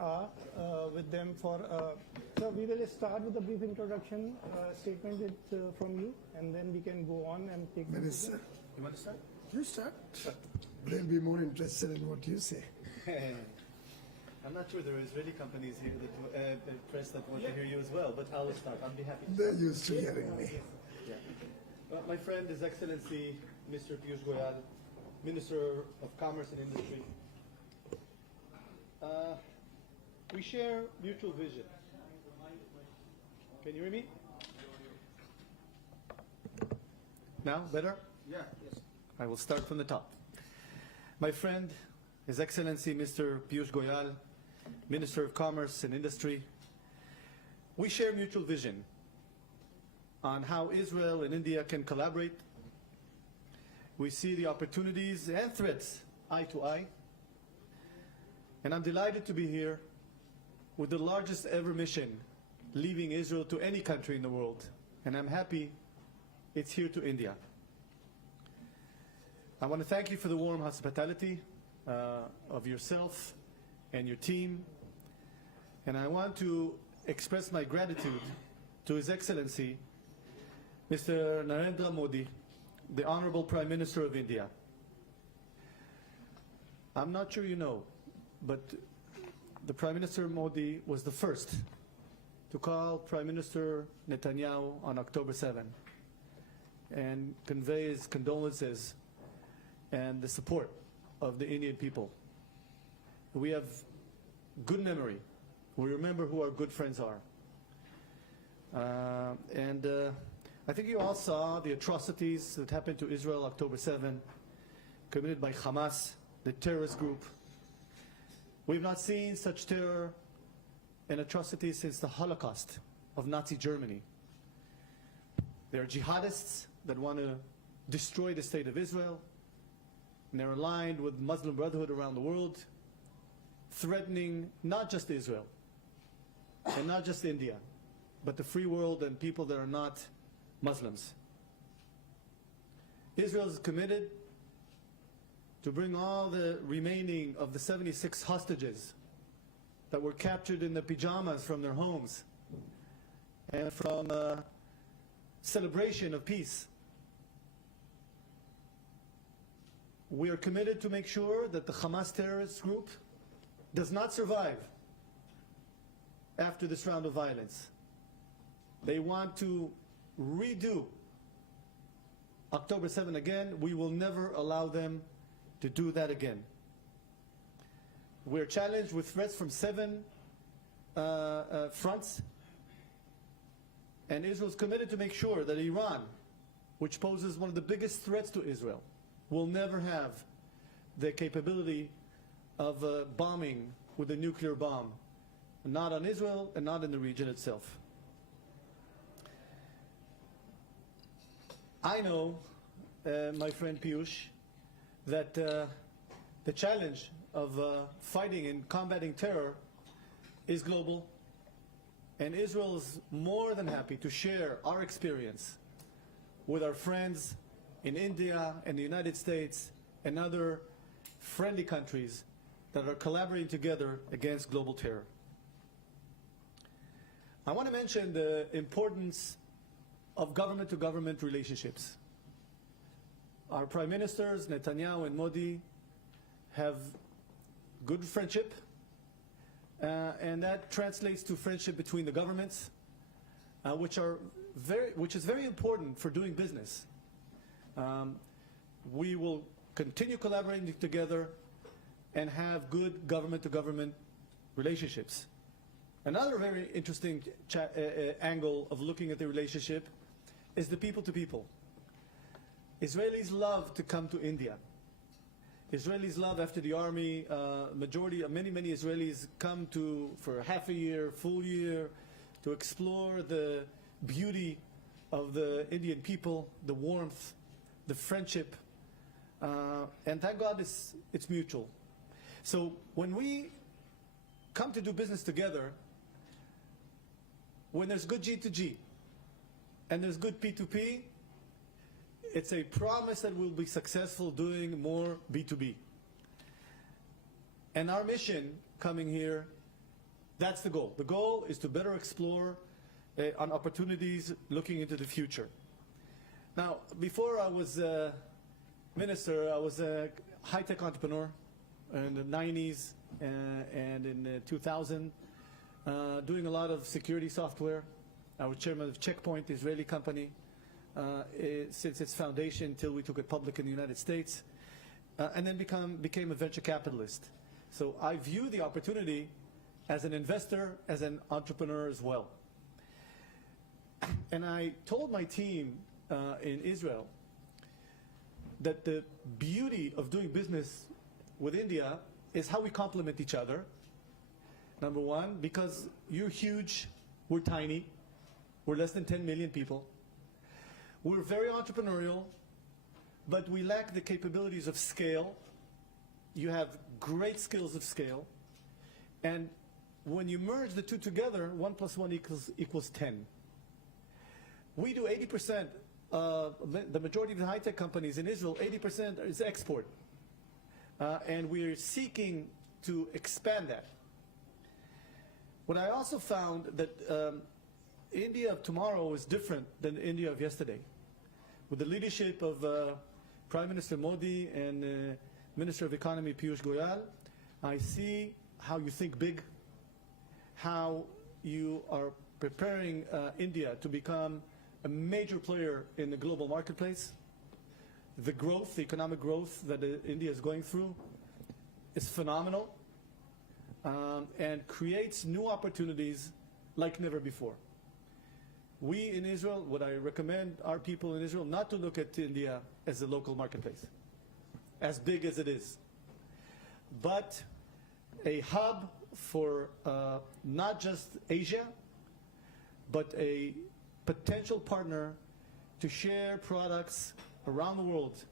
are with them for. So we will start with a brief introduction statement from you, and then we can go on and take. Minister, You want to start? you start. They'll be more interested in what you say. I'm not sure there are Israeli companies here that press that want to hear you as well, but I'll start. I'll be happy to They're start. used to hearing me. Yeah. Well, my friend, His Excellency Mr. Piyush Goyal, Minister of Commerce and Industry. We share mutual vision. Can you hear me? Now, better? Yeah, yes. I will start from the top. My friend, His Excellency Mr. Piyush Goyal, Minister of Commerce and Industry, we share mutual vision on how Israel and India can collaborate. We see the opportunities and threats eye to eye. And I'm delighted to be here with the largest ever mission leaving Israel to any country in the world. And I'm happy it's here to India. I want to thank you for the warm hospitality of yourself and your team. And I want to express my gratitude to His Excellency, Mr. Narendra Modi, the Honorable Prime Minister of India. I'm not sure you know, but the Prime Minister Modi was the first to call Prime Minister Netanyahu on October 7 and convey his condolences and the support of the Indian people. We have good memory. We remember who our good friends are. I think you all saw the atrocities that happened to Israel October 7, committed by Hamas, the terrorist group. We've not seen such terror and atrocities since the Holocaust of Nazi Germany. There are jihadists that want to destroy the state of Israel, and they're aligned with Muslim Brotherhood around the world, threatening not just Israel and not just India, but the free world and people that are not Muslims. Israel is committed to bring all the remaining of the 76 hostages that were captured in the pajamas from their homes and from a celebration of peace. We are committed to make sure that the Hamas terrorist group does not survive after this round of violence. They want to redo October 7 again. We will never allow them to do that again. We're challenged with threats from 7 fronts, and Israel is committed to make sure that Iran, which poses one of the biggest threats to Israel, will never have the capability of bombing with a nuclear bomb, not on Israel and not in the region itself. I know, my friend Piyush, that the challenge of fighting and combating terror is global, and Israel is more than happy to share our experience with our friends in India and the United States and other friendly countries that are collaborating together against global terror. I want to mention the importance of government-to-government relationships. Our prime ministers, Netanyahu and Modi, have good friendship, and that translates to friendship between the governments, which is very important for doing business. We will continue collaborating together and have good government-to-government relationships. Another very interesting angle of looking at the relationship is the people-to-people. Israelis love to come to India. Israelis love, after the army, many Israelis come for half a year, full year, to explore the beauty of the Indian people, the warmth, the friendship, and thank God it's mutual. So when we come to do business together, when there's good G2G and there's good P2P, it's a promise that we'll be successful doing more B2B. And our mission coming here That's the goal. The goal is to better explore on opportunities looking into the future. Now, before I was a minister, I was a high-tech entrepreneur in the 90s and in 2000, doing a lot of security software. I was chairman of Checkpoint, the Israeli company, since its foundation until we took it public in the United States, and then became a venture capitalist. So I view the opportunity as an investor, as an entrepreneur as well. And I told my team in Israel that the beauty of doing business with India is how we complement each other. Number one, because you're huge, we're tiny, we're less than 10 million people. We're very entrepreneurial, but we lack the capabilities of scale. You have great skills of scale. And when you merge the two together, 1 + 1 equals 10. We do 80%, the majority of the high-tech companies in Israel, 80% is export. And we're seeking to expand that. What I also found that India of tomorrow is different than India of yesterday. With the leadership of Prime Minister Modi and Minister of Economy Piyush Goyal, I see how you think big, how you are preparing India to become a major player in the global marketplace. The growth, the economic growth that India is going through is phenomenal and creates new opportunities like never before. We in Israel, what I recommend our people in Israel, not to look at India as a local marketplace, as big as it is, but a hub for not just Asia, but a potential partner to share products around the world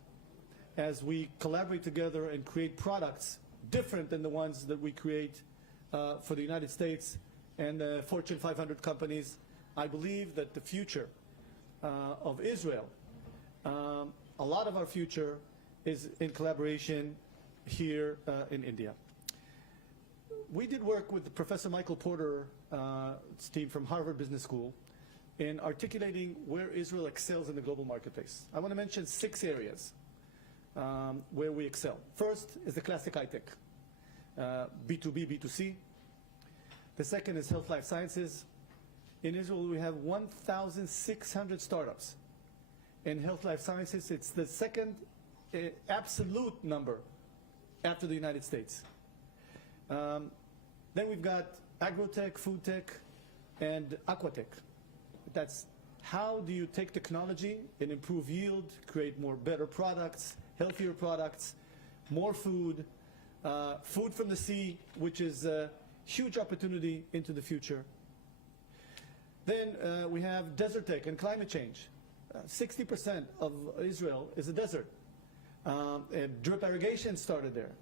as we collaborate together and create products different than the ones that we create for the United States and the Fortune 500 companies. I believe that the future of Israel, a lot of our future is in collaboration here in India. We did work with Professor Michael Porter's team from Harvard Business School in articulating where Israel excels in the global marketplace. I want to mention 6 areas where we excel. First is the classic high-tech, B2B, B2C. The second is health life sciences. In Israel, we have 1,600 startups. In health life sciences, it's the second absolute number after the United States. Then we've got agrotech, food tech, and aquatech. That's how do you take technology and improve yield, create more better products, healthier products, more food, food from the sea, which is a huge opportunity into the future. Then we have desert tech and climate change. 60% of Israel is a desert. And drip irrigation started there.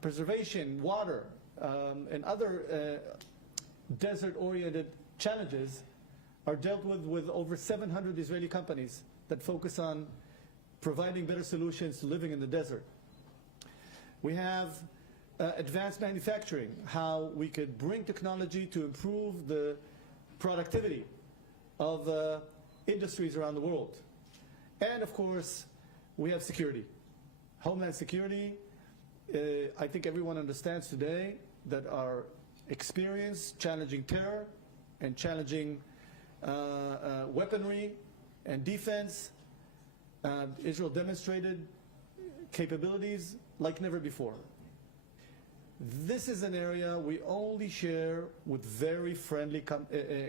Preservation, water, and other desert-oriented challenges are dealt with over 700 Israeli companies that focus on providing better solutions to living in the desert. We have advanced manufacturing, how we could bring technology to improve the productivity of industries around the world. And of course, we have security. Homeland security, I think everyone understands today that our experience challenging terror and challenging weaponry and defense, Israel demonstrated capabilities like never before. This is an area we only share with very friendly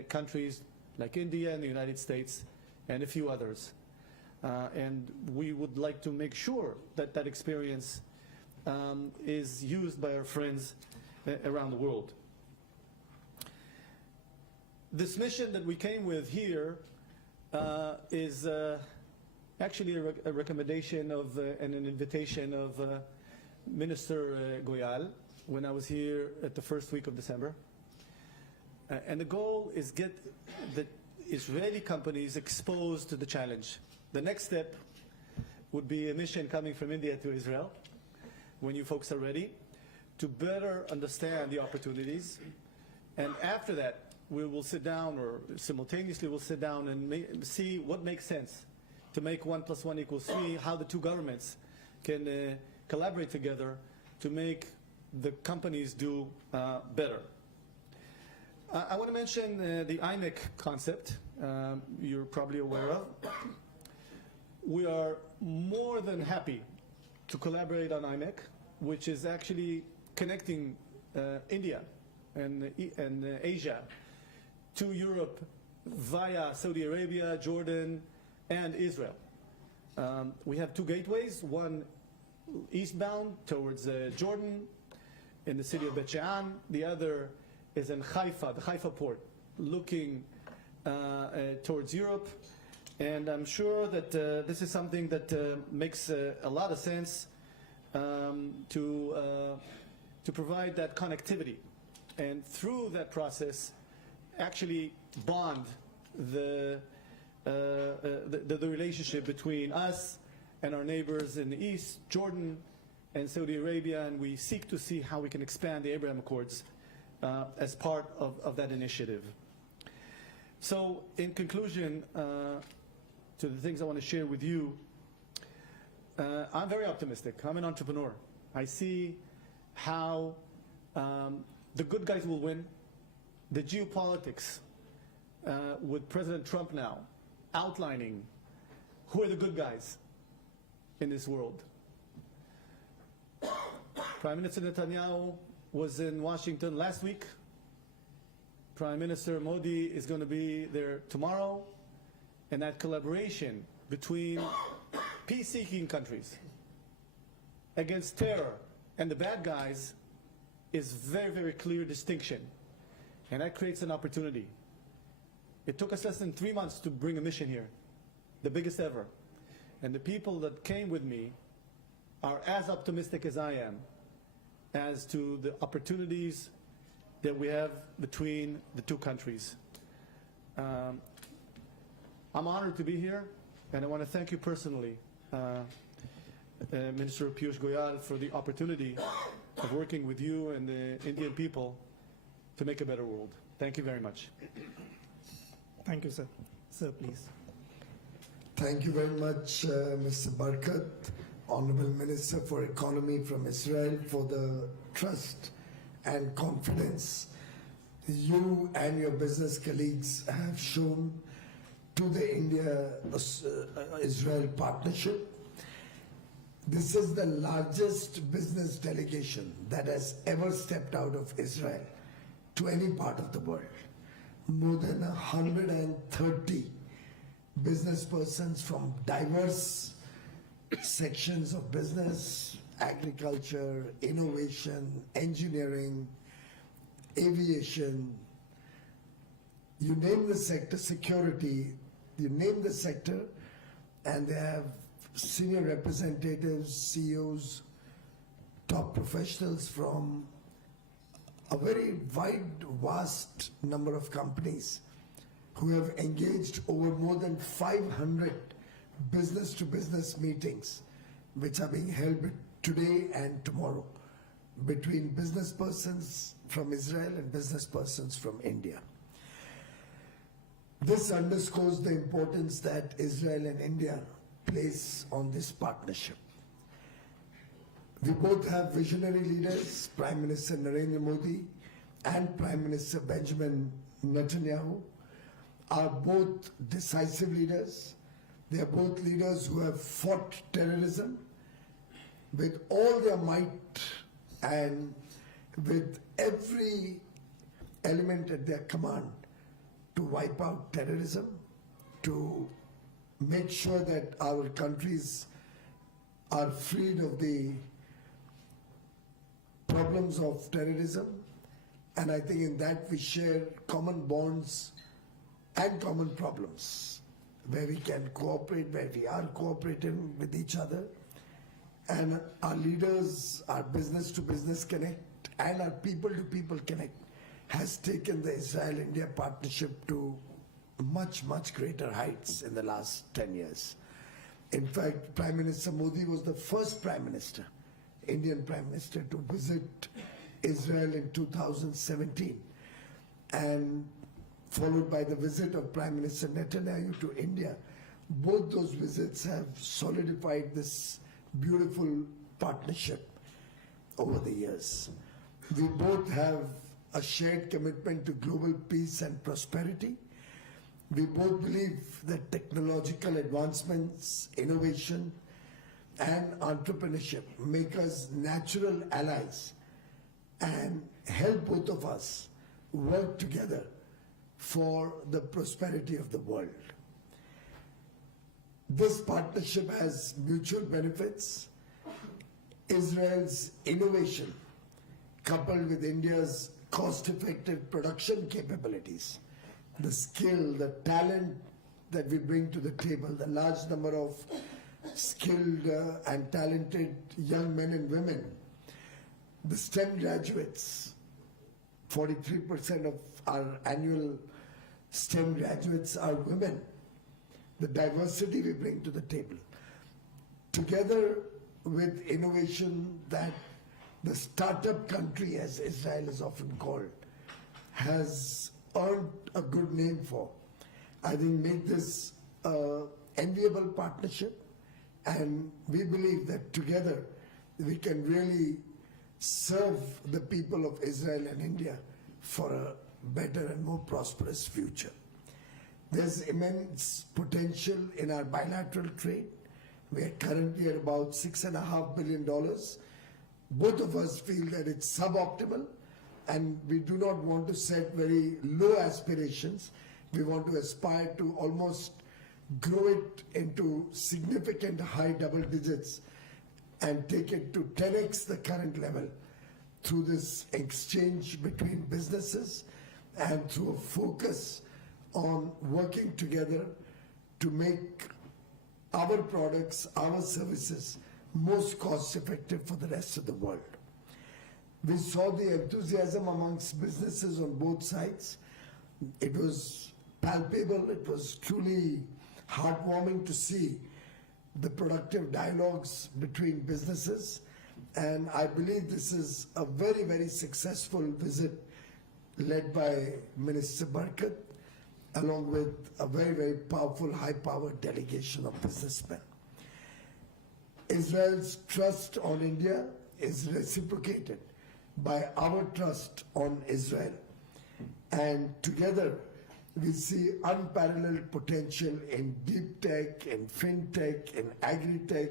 countries like India and the United States and a few others. And we would like to make sure that that experience is used by our friends around the world. This mission that we came with here is actually a recommendation of and an invitation of Minister Goyal when I was here at the first week of December. And the goal is get the Israeli companies exposed to the challenge. The next step would be a mission coming from India to Israel, when you folks are ready, to better understand the opportunities. And after that, we will sit down, or simultaneously we'll sit down and see what makes sense to make 1 + 1 = 3, how the two governments can collaborate together to make the companies do better. I want to mention the IMEC concept you're probably aware of. We are more than happy to collaborate on IMEC, which is actually connecting India and Asia to Europe via Saudi Arabia, Jordan, and Israel. We have two gateways, one eastbound towards Jordan in the city of Bet Shean, the other is in Haifa, the Haifa port, looking towards Europe. And I'm sure that this is something that makes a lot of sense to provide that connectivity. And through that process, actually bond the relationship between us and our neighbors in the east, Jordan and Saudi Arabia, and we seek to see how we can expand the Abraham Accords as part of that initiative. So in conclusion, to the things I want to share with you, I'm very optimistic. I'm an entrepreneur. I see how the good guys will win. The geopolitics with President Trump now outlining who are the good guys in this world. Prime Minister Netanyahu was in Washington last week. Prime Minister Modi is going to be there tomorrow. And that collaboration between peace-seeking countries against terror and the bad guys is very, very clear distinction. And that creates an opportunity. It took us less than 3 months to bring a mission here, the biggest ever. And the people that came with me are as optimistic as I am as to the opportunities that we have between the two countries. I'm honored to be here, and I want to thank you personally, Minister Piyush Goyal, for the opportunity of working with you and the Indian people to make a better world. Thank you very much. Thank you, sir. Sir, please. Thank you very much, Mr. Barkat, Honorable Minister for Economy from Israel, for the trust and confidence you and your business colleagues have shown to the India-Israel partnership. This is the largest business delegation that has ever stepped out of Israel to any part of the world. More than 130 business persons from diverse sections of business, agriculture, innovation, engineering, aviation, you name the sector, security, you name the sector, and they have senior representatives, CEOs, top professionals from a very wide, vast number of companies who have engaged over more than 500 business-to-business meetings, which are being held today and tomorrow between business persons from Israel and business persons from India. This underscores the importance that Israel and India place on this partnership. We both have visionary leaders, Prime Minister Narendra Modi and Prime Minister Benjamin Netanyahu are both decisive leaders. They are both leaders who have fought terrorism with all their might and with every element at their command to wipe out terrorism, to make sure that our countries are freed of the problems of terrorism. And I think in that we share common bonds and common problems, where we can cooperate, where we are cooperating with each other. And our leaders, our business-to-business connect and our people-to-people connect has taken the Israel-India partnership to much, much greater heights in the last 10 years. In fact, Prime Minister Modi was the first Prime Minister Indian Prime Minister to visit Israel in 2017, and followed by the visit of Prime Minister Netanyahu to India. Both those visits have solidified this beautiful partnership over the years. We both have a shared commitment to global peace and prosperity. We both believe that technological advancements, innovation, and entrepreneurship make us natural allies and help both of us work together for the prosperity of the world. This partnership has mutual benefits. Israel's innovation, coupled with India's cost-effective production capabilities, the skill, the talent that we bring to the table, the large number of skilled and talented young men and women, the STEM graduates, 43% of our annual STEM graduates are women, the diversity we bring to the table, together with innovation that the startup country, as Israel is often called, has earned a good name for. I think make this an enviable partnership, and we believe that together we can really serve the people of Israel and India for a better and more prosperous future. There's immense potential in our bilateral trade. We are currently at about $6.5 billion. Both of us feel that it's suboptimal, and we do not want to set very low aspirations. We want to aspire to almost grow it into significant high double digits and take it to 10x the current level through this exchange between businesses and through a focus on working together to make our products, our services most cost effective for the rest of the world. We saw the enthusiasm amongst businesses on both sides. It was palpable, it was truly heartwarming to see the productive dialogues between businesses, and I believe this is a very, very successful visit led by Minister Barkat, along with a very, very powerful, high-powered delegation of businessmen. Israel's trust on India is reciprocated by our trust on Israel. And together, we see unparalleled potential in deep tech, in fintech, in agri-tech,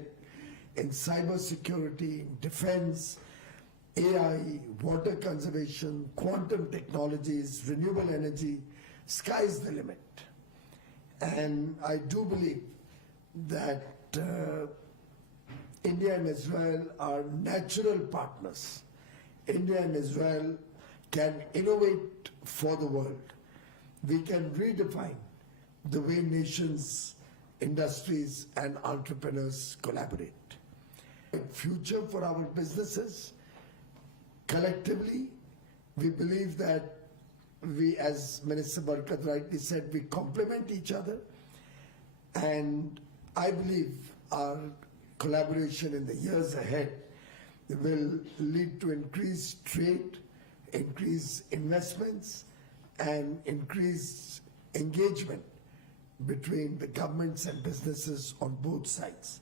in cybersecurity, in defense, AI, water conservation, quantum technologies, renewable energy. Sky's the limit. And I do believe that India and Israel are natural partners. India and Israel can innovate for the world. We can redefine the way nations, industries, and entrepreneurs collaborate. A future for our businesses, collectively, we believe that we, as Minister Barkat rightly said, we complement each other, and I believe our collaboration in the years ahead will lead to increased trade, increased investments, and increased engagement between the governments and businesses on both sides.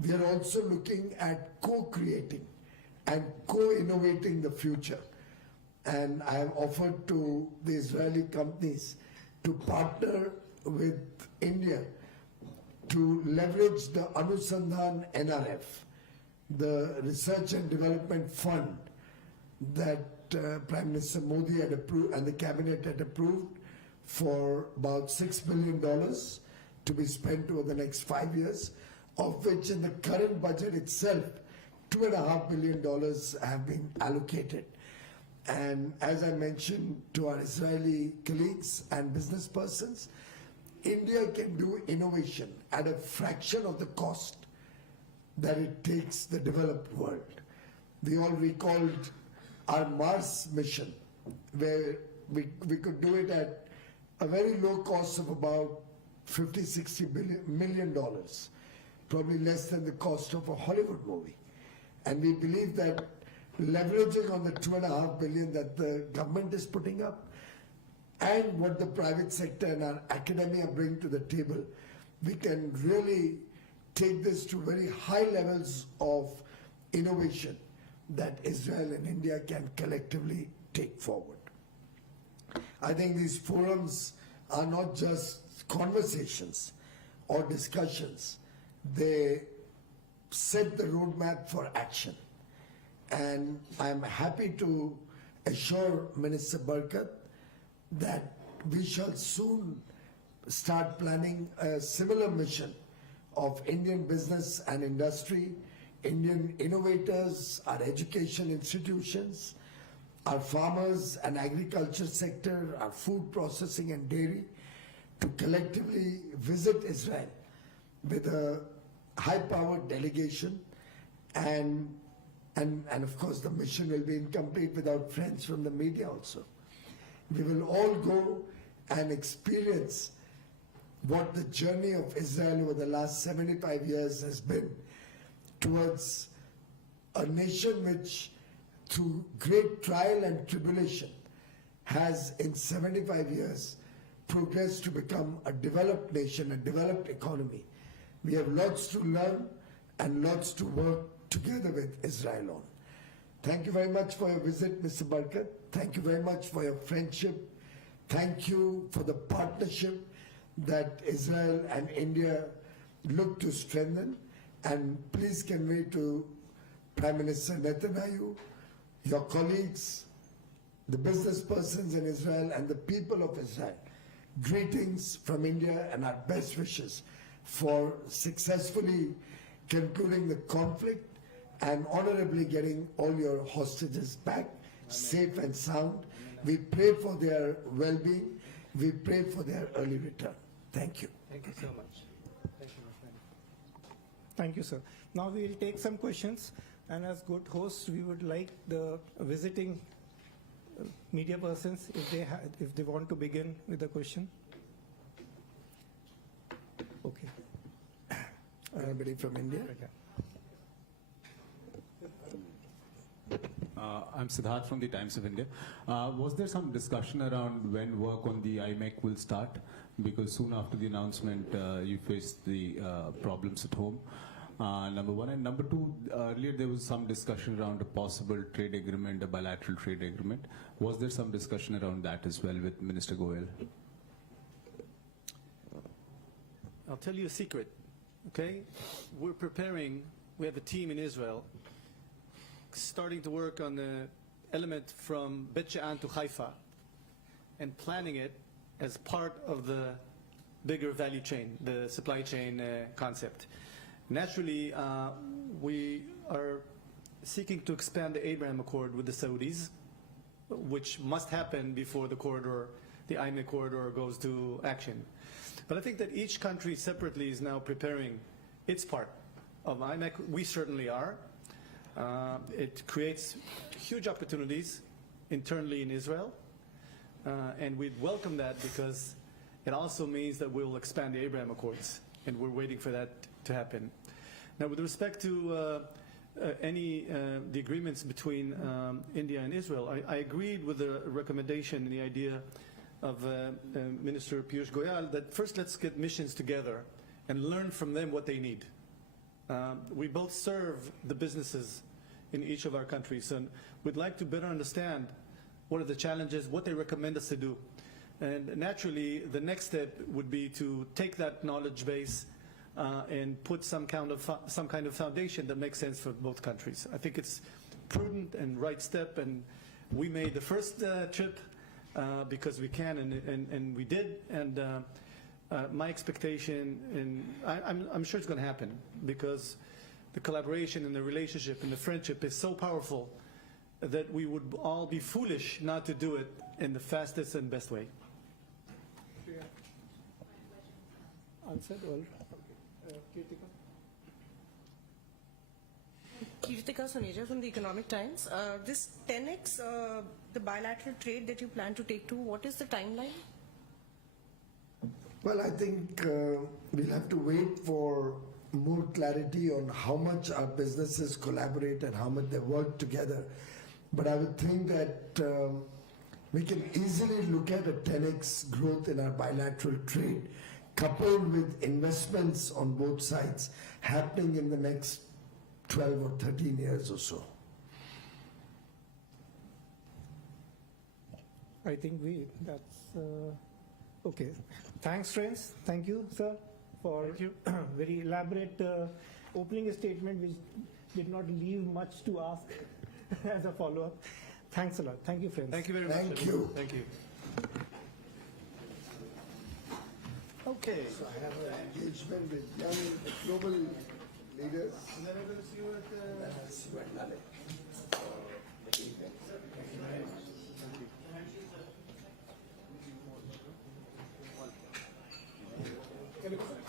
We are also looking at co-creating and co-innovating the future. And I have offered to the Israeli companies to partner with India to leverage the Anusandhan NRF, the Research and Development Fund that Prime Minister Modi had approved and the cabinet had approved for about $6 billion to be spent over the next 5 years, of which in the current budget itself, $2.5 billion have been allocated. And as I mentioned to our Israeli colleagues and business persons, India can do innovation at a fraction of the cost that it takes the developed world. We all recalled our Mars mission, where we could do it at a very low cost of about $50–60 million, probably less than the cost of a Hollywood movie. And we believe that leveraging on the $2.5 billion that the government is putting up and what the private sector and our academia bring to the table, we can really take this to very high levels of innovation that Israel and India can collectively take forward. I think these forums are not just conversations or discussions. They set the roadmap for action. And I'm happy to assure Minister Barkat that we shall soon start planning a similar mission of Indian business and industry, Indian innovators, our education institutions, our farmers and agriculture sector, our food processing and dairy, to collectively visit Israel with a high-powered delegation, and of course the mission will be incomplete without friends from the media also. We will all go and experience what the journey of Israel over the last 75 years has been towards a nation which, through great trial and tribulation, has in 75 years progressed to become a developed nation, a developed economy. We have lots to learn and lots to work together with Israel on. Thank you very much for your visit, Mr. Barkat. Thank you very much for your friendship. Thank you for the partnership that Israel and India look to strengthen. And please convey to Prime Minister Netanyahu, your colleagues, the business persons in Israel and the people of Israel, greetings from India and our best wishes for successfully concluding the conflict and honorably getting all your hostages back safe and sound. We pray for their well-being. We pray for their early return. Thank you. Thank you so much. Thank you, my friend. Thank you, sir. Now we will take some questions, and as good hosts, we would like the visiting media persons, if they want to begin with the question. Okay. Anybody from India? I'm Siddharth from the Times of India. Was there some discussion around when work on the IMEC will start? Because soon after the announcement, you faced the problems at home. Number one. And number two, earlier there was some discussion around a possible trade agreement, a bilateral trade agreement. Was there some discussion around that as well with Minister Goel? I'll tell you a secret, okay? We're preparing, we have a team in Israel starting to work on the element from Bet She'an to Haifa and planning it as part of the bigger value chain, the supply chain concept. Naturally, we are seeking to expand the Abraham Accord with the Saudis, which must happen before the corridor, the IMEC corridor, goes to action. But I think that each country separately is now preparing its part of IMEC. We certainly are. It creates huge opportunities internally in Israel, and we'd welcome that because it also means that we'll expand the Abraham Accords, and we're waiting for that to happen. Now, with respect to the agreements between India and Israel, I agreed with the recommendation and the idea of Minister Piyush Goyal that first let's get missions together and learn from them what they need. We both serve the businesses in each of our countries, and we'd like to better understand what are the challenges, what they recommend us to do. And naturally, the next step would be to take that knowledge base and put some kind of foundation that makes sense for both countries. I think it's prudent and right step, and we made the first trip because we can, and we did. And my expectation, and I'm sure it's going to happen, because the collaboration and the relationship and the friendship is so powerful that we would all be foolish not to do it in the fastest and best way. Answered all. Kirtika Soneja from the Economic Times. This 10x, the bilateral trade that you plan to take to, what is the timeline? Well, I think we'll have to wait for more clarity on how much our businesses collaborate and how much they work together. But I would think that we can easily look at a 10x growth in our bilateral trade, coupled with investments on both sides happening in the next 12 or 13 years or so. I think that's okay. Thanks, friends. Thank you, sir, for very elaborate opening statement, which did not leave much to ask as a follow-up. Thanks a lot. Thank you, friends. Thank you very much. Thank you. Thank you. Okay. So I have an engagement with young global leaders. And then I'm going to see you at the... And I'll see you at Lale. Recording.